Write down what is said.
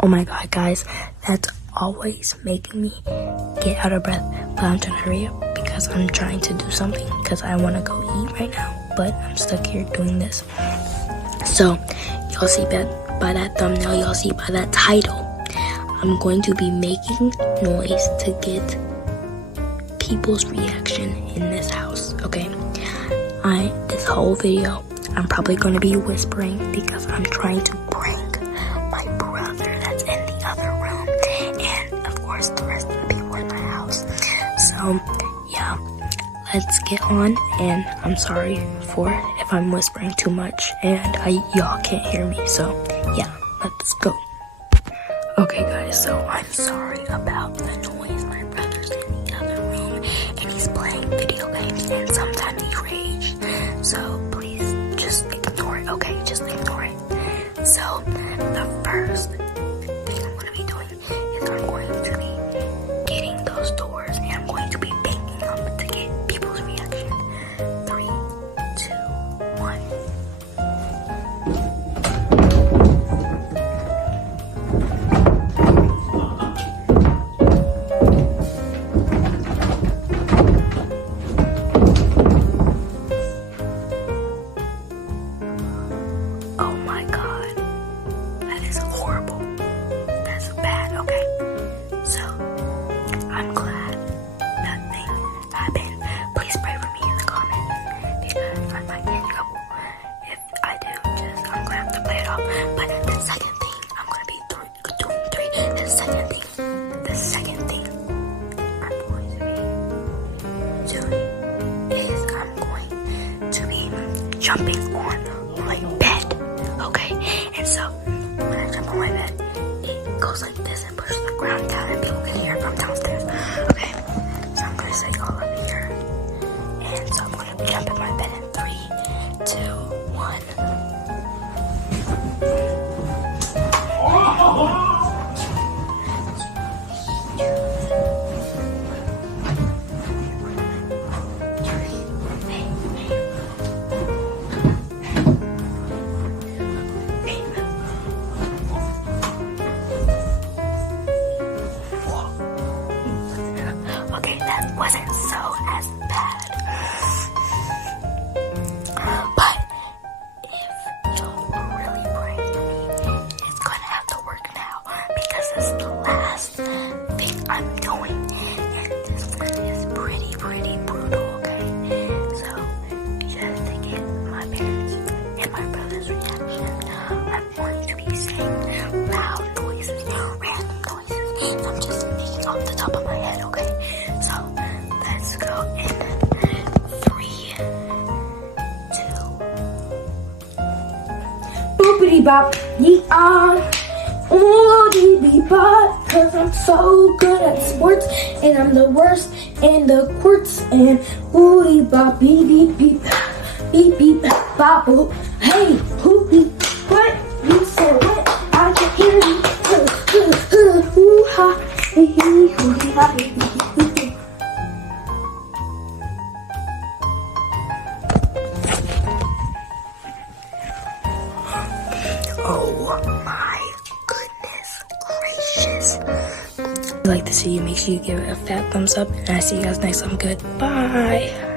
Oh my god, guys, that's always making me get out of breath. But I'm trying to hurry up because I'm trying to do something because I want to go eat right now. But I'm stuck here doing this. So, y'all see that by that thumbnail, y'all see by that title, I'm going to be making noise to get people's reaction in this house, okay? This whole video, I'm probably going to be whispering because I'm trying to prank my brother that's in the other room and, of course, the rest of the people in my house. So, yeah, let's get on, and I'm sorry for if I'm whispering too much and y'all can't hear me, so, yeah, let's go. Okay, guys, so I'm sorry about the noise. My brother's in the other room, and he's playing video games, and sometimes he rages. So please just ignore it, okay? Just ignore it. So the first thing I'm going to be doing is I'm going to be getting those doors, and I'm going to be banging them to get people's reaction. 3, 2, 1. Oh my god, that is horrible. That's bad, okay? So, I'm glad that thing happened. Please pray for me in the comments because I might get in trouble. If I do, I'm gonna have to play it off. But the second thing I'm gonna be doing 3. The second thing I'm going to be doing is I'm going to be jumping on my bed. Okay, and so when I jump on my bed, it goes like this and pushes the ground down, and people can hear it from downstairs. Okay, so I'm gonna say all up here, and so I'm gonna jump in my bed in 3, 2, 1. Okay, that wasn't so as bad. But if y'all were really praying for me, it's gonna have to work now because this is the last thing I'm doing, and this one is pretty brutal, okay? So, just to get my parents and my brother's reaction, I'm going to be saying loud noises, random noises, and I'm just making off the top of my head, okay? So, let's go in 3, 2. Boopity bop, yee-ah. Ooh, dee bop, cause I'm so good at sports, and I'm the worst in the courts, and ooh, bop, beep, beep, beep, beep, beep, bop, boop. Hey, who beep, what? You said what? I can hear you. Ooh, ha, hee, hee, hoo, hee, ha, hee, hee. Oh my goodness gracious. If you like this video, make sure you give it a fat thumbs up, and I'll see you guys next time. Goodbye.